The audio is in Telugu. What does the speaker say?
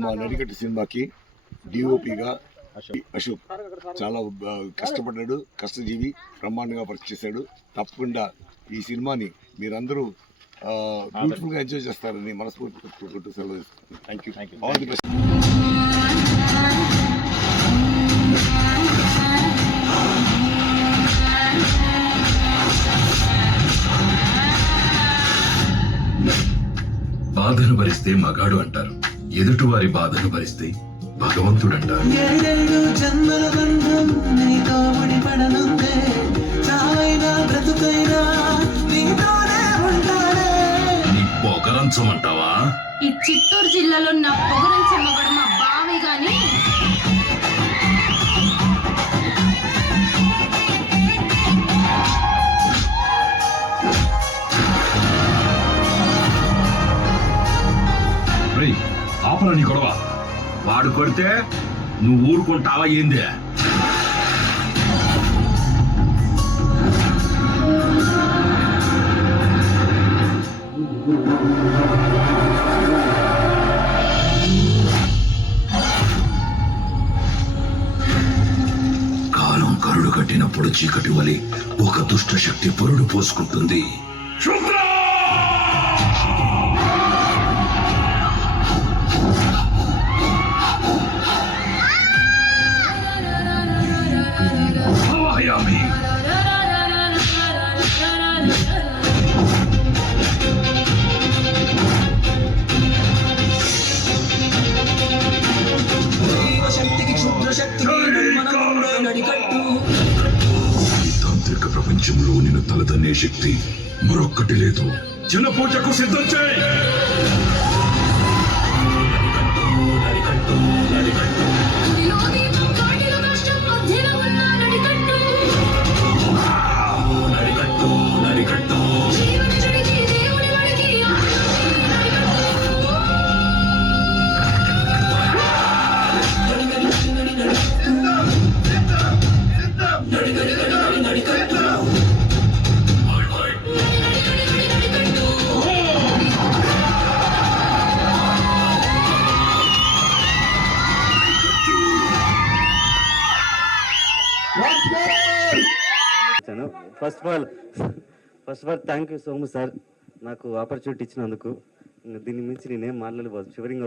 మా నడికట్టు సినిమాకి డిఓపిగా అశోక్ చాలా కష్టపడ్డాడు, కష్టజీవి, బ్రహ్మాండంగా పరిచేశాడు. తప్పకుండా ఈ సినిమాని మీరందరూ బ్యూటిఫుల్ గా ఎంజాయ్ చేస్తారని మనస్ఫూర్తి సెలవు ఇస్తాను. Thank you. All the best. బాధను భరిస్తే మగాడు అంటారు, ఎదుటివారి బాధను భరిస్తే భగవంతుడు అంటారు. నీ పొగరంచం అంటావా? ఈ చిత్తూరు జిల్లాలో నా పొగరంచం మగడు మా బావి గాని. ఆపరా నీ గొడవ. వాడు కొడితే నువ్వు ఊరుకుంటావా ఏంది? కాలం కరుడు కట్టినప్పుడు చీకటి వలె ఒక దుష్ట శక్తి పొరుడు పోసుకుంటుంది. తాంత్రిక ప్రపంచంలో నేను తలదన్నే శక్తి మరొక్కటి లేదు. చిన్న పూజకు సిద్ధం చేయి. First of all thank you so much sir, నాకు ఆపర్చునిటీ ఇచ్చినందుకు. దీని మించి నేనేం మాట్లాడలేదు. షివరింగ్